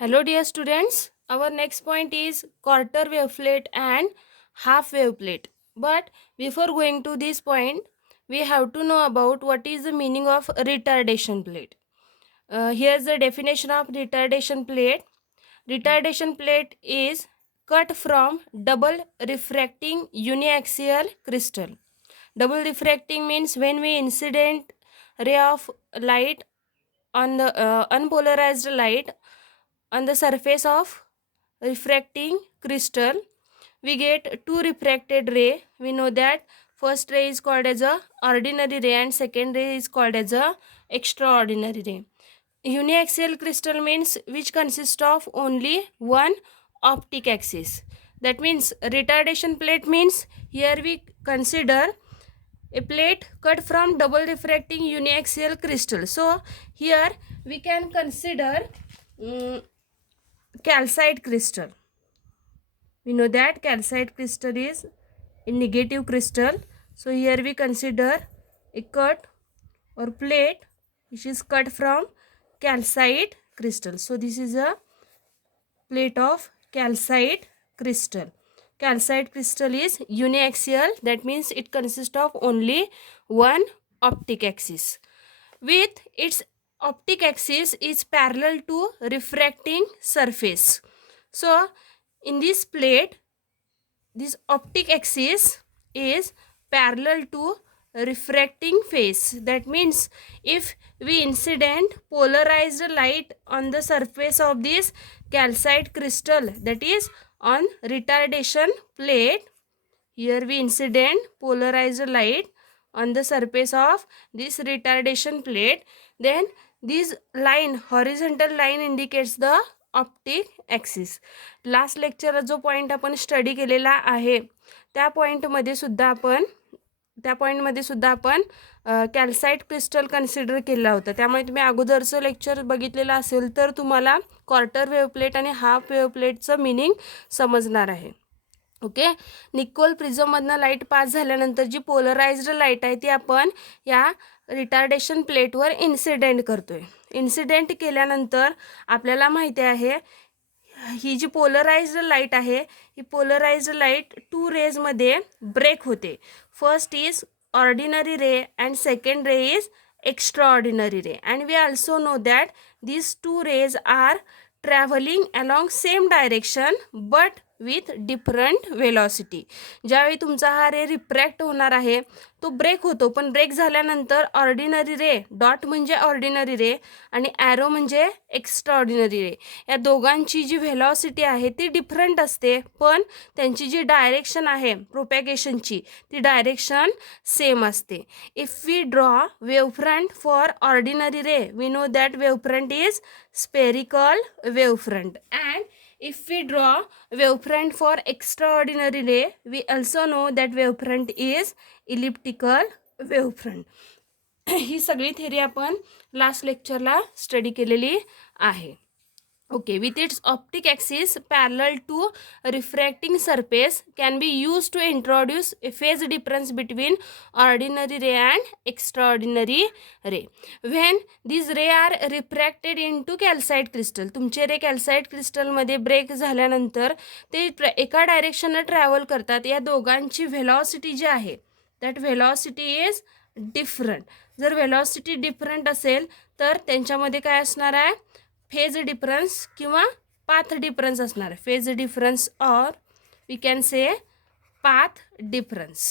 Hello dear students, our next point is quarter wave plate and half wave plate. But before going to this point, we have to know about what is the meaning of retardation plate. Here's the definition of retardation plate. Retardation plate is cut from double refracting uniaxial crystal. Double refracting means when we incident ray of light on the unpolarized light on the surface of refracting crystal, we get two refracted ray. We know that first ray is called as a ordinary ray and second ray is called as a extraordinary ray. Uniaxial crystal means which consists of only one optic axis. That means retardation plate means here we consider a plate cut from double refracting uniaxial crystal. So here we can consider mm, calcite crystal. We know that calcite crystal is a negative crystal. So here we consider a cut or plate which is cut from calcite crystal. So this is a plate of calcite crystal. Calcite crystal is uniaxial, that means it consists of only one optic axis. With its optic axis is parallel to refracting surface. So in this plate, this optic axis is parallel to refracting face. That means if we incident polarized light on the surface of this calcite crystal, that is on retardation plate, here we incident polarized light on the surface of this retardation plate, then this line, horizontal line, indicates the optic axis. Last लेक्चरला जो point आपण study केलेला आहे त्या पॉईंटमध्ये सुद्धा आपण कॅल्साईट crystal consider केला होता. त्यामुळे तुम्ही अगोदरचं लेक्चर बघितलेलं असेल तर तुम्हाला क्वार्टर वेव्ह प्लेट आणि हाफ वेव्ह प्लेटचं मिनिंग समजणार आहे. ओके. निकोल प्रिझममधनं लाईट पास झाल्यानंतर जी पोलराइज्ड लाईट आहे ती आपण या रिटार्डेशन प्लेटवर इन्सिडेंट करतोय. इन्सिडेंट केल्यानंतर आपल्याला माहिती आहे ही जी पोलराइज्ड लाईट आहे ही पोलराइज्ड लाईट टू रेजमध्ये ब्रेक होते. फर्स्ट इज ऑर्डिनरी रे अँड सेकंड रे is extraordinary ray, and we also know that these two rays are traveling along same direction but with different velocity. ज्यावेळी तुमचा हा रे refract होणार आहे तो ब्रेक होतो, पण ब्रेक झाल्यानंतर ऑर्डिनरी रे, डॉट म्हणजे ऑर्डिनरी रे आणि ॲरो म्हणजे एक्स्ट्राऑर्डिनरी रे, या दोघांची जी व्हेलॉसिटी आहे ती डिफरंट असते, पण त्यांची जी डायरेक्शन आहे प्रोपॅगेशनची ती डायरेक्शन सेम असते. If we draw wavefront for ordinary ray, we know that wavefront is spherical wavefront, and if we draw wavefront for extraordinary ray, we also know that wavefront is elliptical wavefront. ही सगळी theory आपण last लेक्चरला study केलेली आहे. Okay, with its optic axis parallel to refracting surface can be used to introduce a phase difference between ordinary ray and extraordinary ray. When these ray are refracted into calcite crystal, तुमचे रे कॅल्साईट क्रिस्टलमध्ये break झाल्यानंतर ते एका डायरेक्शननं travel करतात. या दोघांची velocity जी आहे दॅट व्हेलॉसिटी इज डिफरंट. जर व्हेलॉसिटी डिफरंट असेल तर त्यांच्यामध्ये काय असणार आहे, फेज डिफरन्स किंवा पाथ डिफरन्स असणार. फेज डिफरन्स और we can say path difference.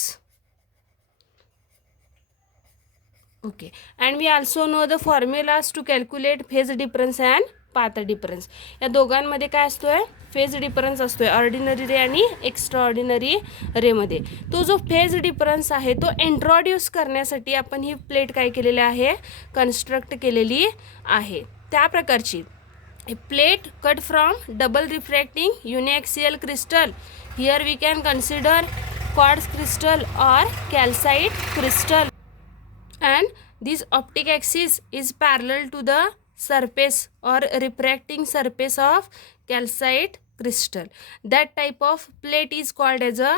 Okay, and we also know the formulas to calculate phase difference and path difference. या दोघांमध्ये काय असतोय, फेज डिफरन्स असतोय ऑर्डिनरी रे आणि एक्स्ट्राऑर्डिनरी रेमध्ये. तो जो फेज डिफरन्स आहे तो इंट्रोड्यूस करण्यासाठी आपण ही प्लेट काय केलेली आहे, कन्स्ट्रक्ट केलेली आहे. त्या प्रकारची plate cut from double refracting uniaxial crystal. Here we can consider quartz crystal और calcite crystal, and this optic axis is parallel to the surface or refracting surface of calcite crystal. That type of plate is called as a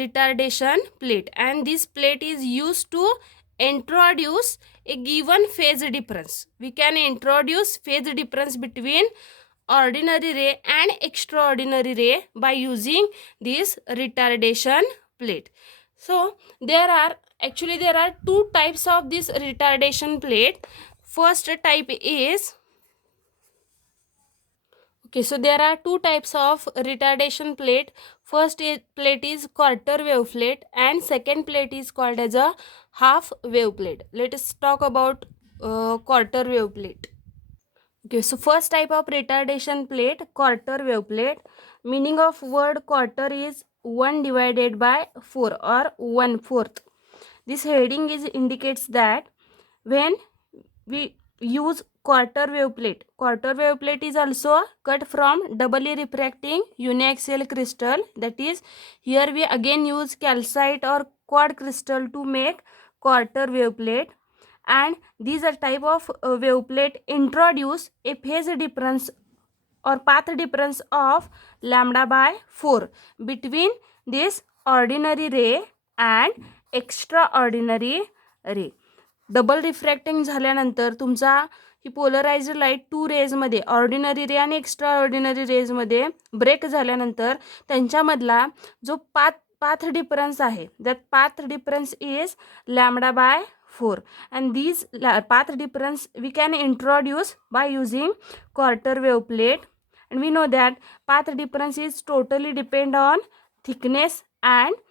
retardation plate, and this plate is used to introduce a given phase difference. We can introduce phase difference between ordinary ray and extraordinary ray by using this retardation plate. So there are two types of this retardation plate. First type is, okay, so there are two types of retardation plate. First plate is quarter wave plate and second plate is called as a half wave plate. Let us talk about quarter wave plate. Okay, so first type of retardation plate, quarter wave plate. Meaning of word quarter is 1 divided by 4 or 1/4. This heading is indicates that when we use quarter wave plate is also cut from doubly refracting uniaxial crystal. That is, here we again use calcite or quad crystal to make quarter wave plate, and these are type of wave plate introduce a phase difference or path difference of lambda by 4 between this ordinary ray and extraordinary ray. Double refracting झाल्यानंतर तुमचा ही polarized light two रेजमध्ये ordinary ray आणि extraordinary रेजमध्ये ब्रेक झाल्यानंतर त्यांच्यामधला जो पाथ डिफरन्स आहे, that path difference is lambda by 4, and these path difference we can introduce by using quarter wave plate, and we know that path difference is totally depend on thickness, and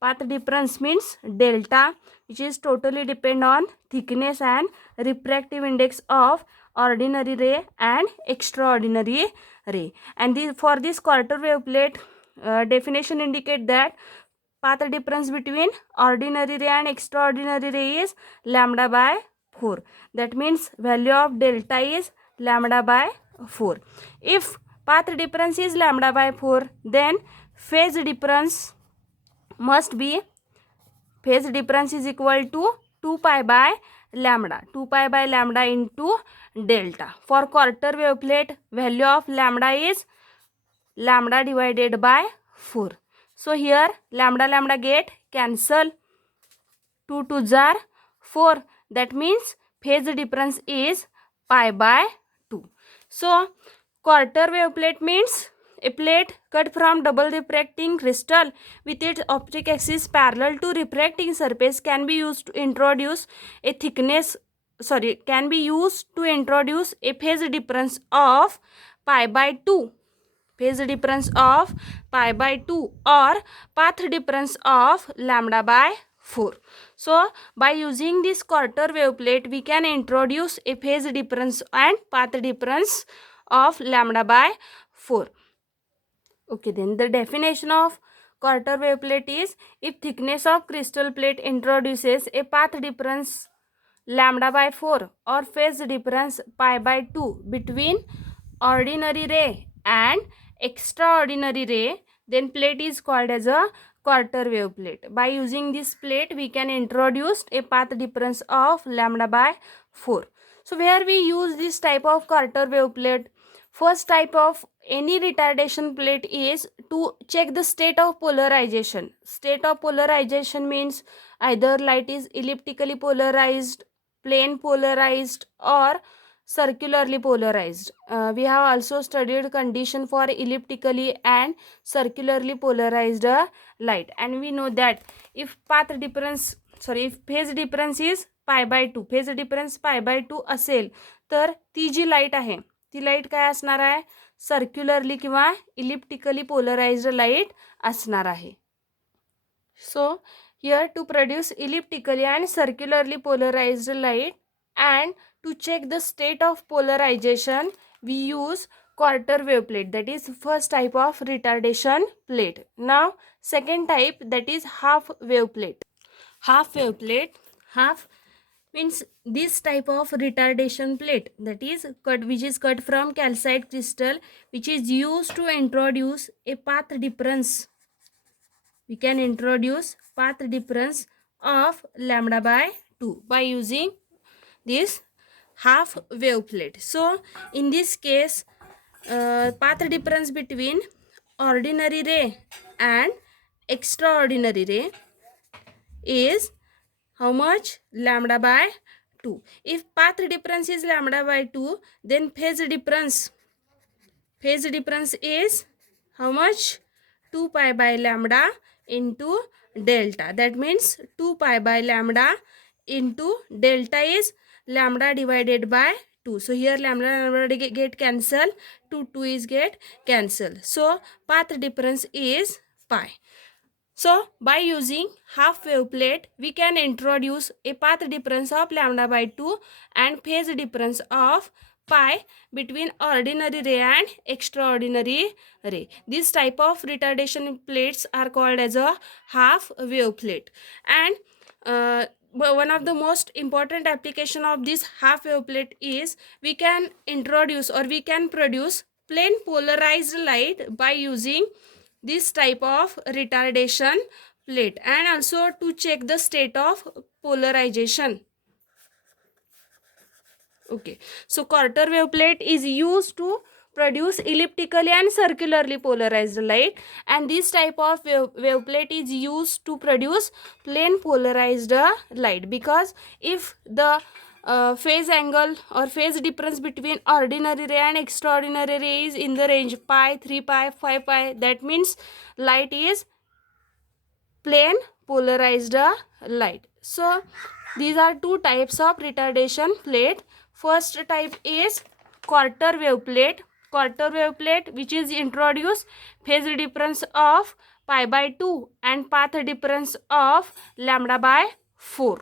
path difference means delta, which is totally depend on thickness and refractive index of ordinary ray and extraordinary ray. And for this quarter wave plate, definition indicate that path difference between ordinary ray and extraordinary ray is lambda by 4. That means value of delta is lambda by 4. If path difference is lambda by 4, then phase difference must be, phase difference is equal to 2 pi by lambda into delta. For quarter wave plate, value of lambda is lambda divided by 4. So here lambda get cancel, 2 2s are 4. That means phase difference is pi by 2. So quarter wave plate means a plate cut from double refracting crystal with its optic axis parallel to refracting surface can be used to introduce a phase difference of pi by 2. Phase difference of pi by 2 or path difference of lambda by 4. So by using this quarter wave plate we can introduce a phase difference and path difference of lambda by 4. Okay, then the definition of quarter wave plate is, if thickness of crystal plate introduces a path difference lambda by 4 or phase difference pi by 2 between ordinary ray and extraordinary ray, then plate is called as a quarter wave plate. By using this plate we can introduce a path difference of lambda by 4. So where we use this type of quarter wave plate, first type of any retardation plate is to check the state of polarization. State of polarization means either light is elliptically polarized, plane polarized, or circularly polarized. We have also studied condition for elliptically and circularly polarized light, and we know that if phase difference is pi by 2, phase difference pi by 2 असेल तर ती जी light आहे ती light काय असणार आहे, सर्क्युलरली किंवा इलिप्टिकली polarised light असणार आहे. So here to produce elliptically and circularly polarized light and to check the state of polarization we use quarter wave plate, that is first type of retardation plate. Now second type, that is half wave plate. Half wave plate, half means this type of retardation plate, that is which is cut from calcite crystal, which is used to introduce a path difference. We can introduce path difference of lambda by 2 by using this half wave plate. So in this case, path difference between ordinary ray and extraordinary ray is how much? Lambda by 2. If path difference is lambda by 2, then phase difference phase difference is how much? 2 pi by lambda into delta. That means 2 pi by lambda into delta is lambda divided by 2. So here lambda get cancelled, 2 is get cancelled. So path difference is pi. So by using half wave plate, we can introduce a path difference of lambda by 2 and phase difference of pi between ordinary ray and extraordinary ray. This type of retardation plates are called as a half wave plate. And one of the most important application of this half wave plate is we can introduce or we can produce plain polarized light by using this type of retardation plate, and also to check the state of polarization. Okay, so Carter wave plate is used to produce elliptically and circularly polarized light, and this type of wave plate is used to produce plain polarized light, because if the phase angle or phase difference between ordinary ray and extraordinary ray is in the range pi, 3 pi, 5 pi, that means light is plain polarized light. So these are two types of retardation plate. First type is quarter wave plate. Quarter wave plate, which is introduced phase difference of pi by 2 and path difference of lambda by 4.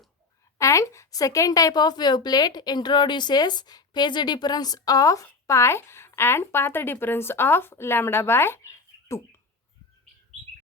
And second type of wave plate introduces phase difference of pi and path difference of lambda by